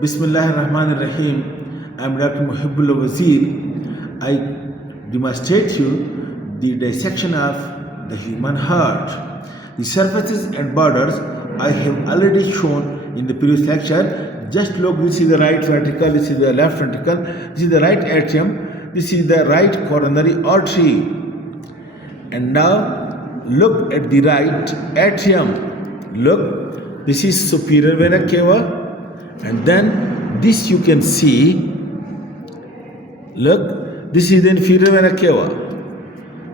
Bismillahirrahmanirrahim. I am Dr. Mohibullah Wazir. I demonstrate you the dissection of the human heart. The surfaces and borders I have already shown in the previous lecture. Just look, this is the right ventricle, this is the left ventricle, this is the right atrium, this is the right coronary artery. And now look at the right atrium. Look, this is superior vena cava. And then this you can see, look, this is the inferior vena cava.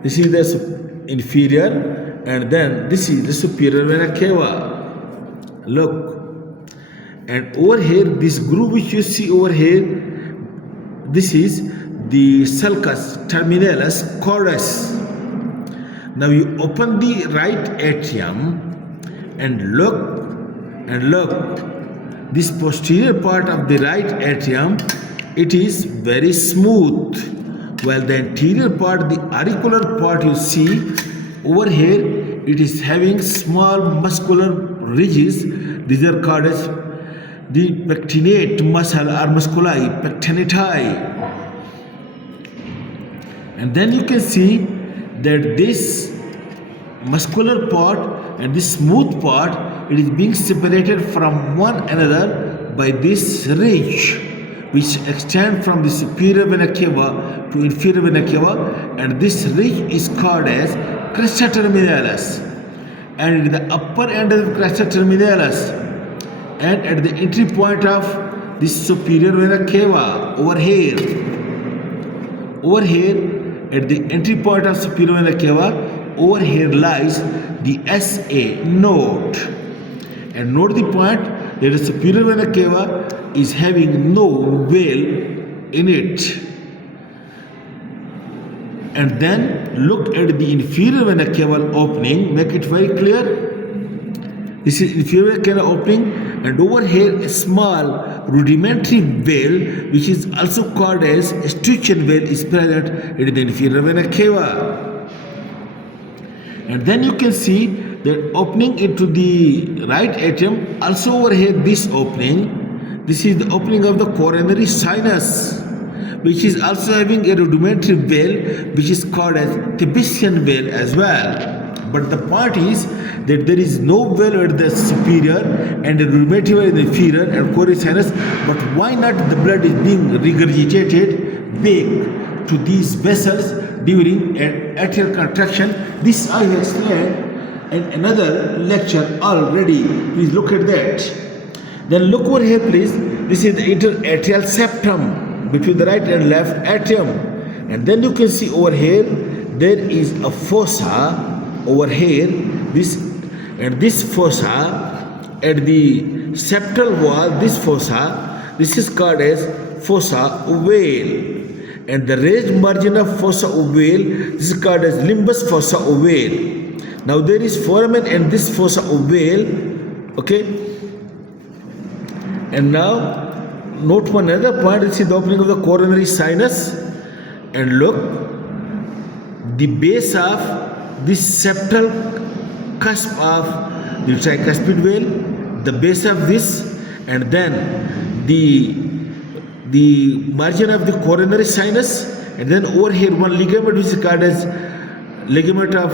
This is the inferior, and then this is the superior vena cava. Look, and over here, this groove which you see over here, this is the sulcus terminalis cordis. Now you open the right atrium and look. This posterior part of the right atrium, it is very smooth, while the anterior part, the auricular part you see over here, it is having small muscular ridges. These are called as the pectinate muscle or musculi pectinati. And then you can see that this muscular part and this smooth part, it is being separated from one another by this ridge which extend from the superior vena cava to inferior vena cava, and this ridge is called as crista terminalis, and at the upper end of the crista terminalis and at the entry point of this superior vena cava over here at the entry point of superior vena cava, over here lies the SA node. And note the point that the superior vena cava is having no veil in it. And then look at the inferior vena cava opening, make it very clear. This is inferior vena cava opening, and over here a small rudimentary veil which is also called as Dissection veil is present in the inferior vena cava. And then you can see that opening into the right atrium, also over here this opening, this is the opening of the coronary sinus, which is also having a rudimentary veil which is called as Dissection veil as well. But the point is that there is no veil at the superior and a rudimentary veil in the inferior and coronary sinus, but why not the blood is being regurgitated back to these vessels during an atrial contraction? This I have explained in another lecture already. Please look at that. Then look over here, please. This is the interatrial septum between the right and left atrium. And then you can see over here, there is a fossa over here. This fossa at the septal wall, this fossa, this is called as fossa ovale. And the raised margin of fossa ovale, this is called as limbus fossa ovale. Now there is foramen and this fossa ovale, okay. And now note one another point. This is the opening of the coronary sinus, and look, the base of this septal cusp of the tricuspid veil, the base of this, and then the margin of the coronary sinus, and then over here one ligament which is called as ligament of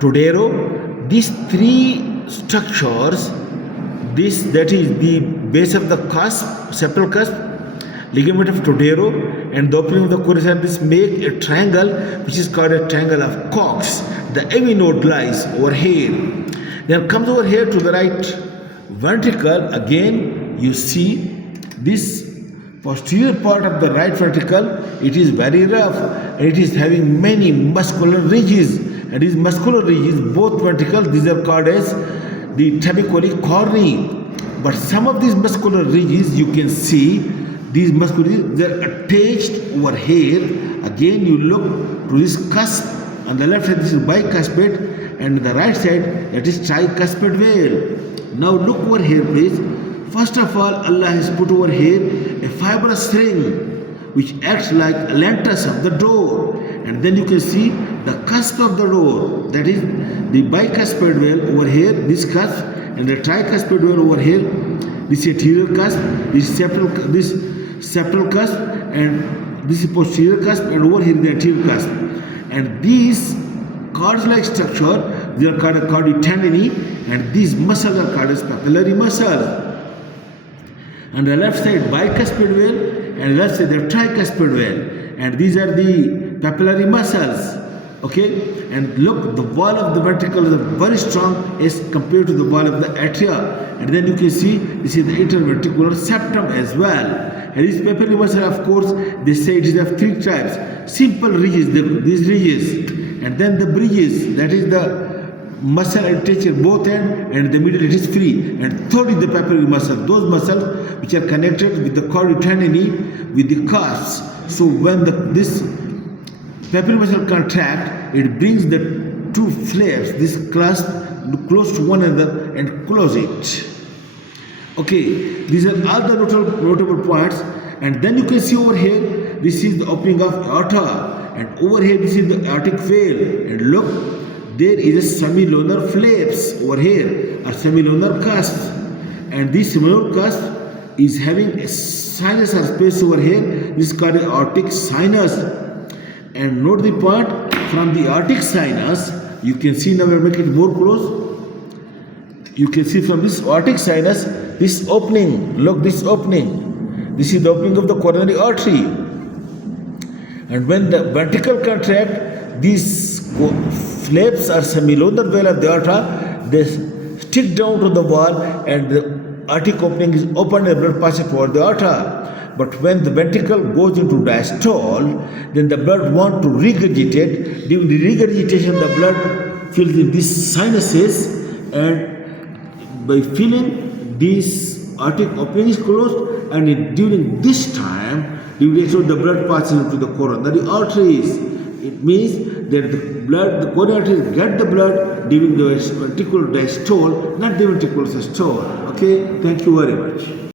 Todero. These three structures, that is the base of the cusp, septal cusp, ligament of Todero, and the opening of the coronary sinus, make a triangle which is called a triangle of Cox. The AV node lies over here. Then comes over here to the right ventricle. Again you see this posterior part of the right ventricle, it is very rough and it is having many muscular ridges, and these muscular ridges, both ventricles, these are called as the tabicoli corni. But some of these muscular ridges you can see, these muscular ridges, they are attached over here. Again you look to this cusp. On the left side this is bicuspid, and the right side that is tricuspid veil. Now look over here, please. First of all, Allah has put over here a fibrous string which acts like a lentus of the door, and then you can see the cusp of the door, that is the bicuspid veil over here, this cusp, and the tricuspid veil over here. this is anterior cusp, this septal cusp, and this is posterior cusp, and over here is the anterior cusp. And these cord-like structure, they are called chorditendinae, and these muscles are called as papillary muscles. On the left side bicuspid vein, and left side the tricuspid vein, and these are the papillary muscles. Okay, and look, the wall of the ventricle is very strong as compared to the wall of the atria, and then you can see this is the interventricular septum as well. And these papillary muscles, of course, they say it is of three types: simple ridges, these ridges, and then the bridges, that is the muscle attached at both ends, and the middle it is free. And third is the papillary muscle, those muscles which are connected with the chorditendinae with the cusps. So when this papillary muscle contract, it brings the two flaps, this clasp, close to one another and close it. Okay, these are all the notable points. And then you can see over here, this is the opening of aorta, and over here this is the aortic veil. And look, there is a semilunar flaps over here, or semilunar cusp, and this semilunar cusp is having a sinus or space over here. This is called an aortic sinus. And note the point, from the aortic sinus, you can see, now we are making it more close. You can see from this aortic sinus, this opening, look, this opening. This is the opening of the coronary artery. And when the ventricle contract, these flaps or semilunar veil of the aorta, they stick down to the wall, and the aortic opening is opened and blood passes toward the aorta. But when the ventricle goes into diastole, then the blood wants to regurgitate. During the regurgitation, the blood fills in these sinuses, and by filling, this aortic opening is closed, and during this time, the blood passes into the coronary arteries. It means that the coronary arteries get the blood during the ventricular diastole, not the ventricular systole. Okay, thank you very much.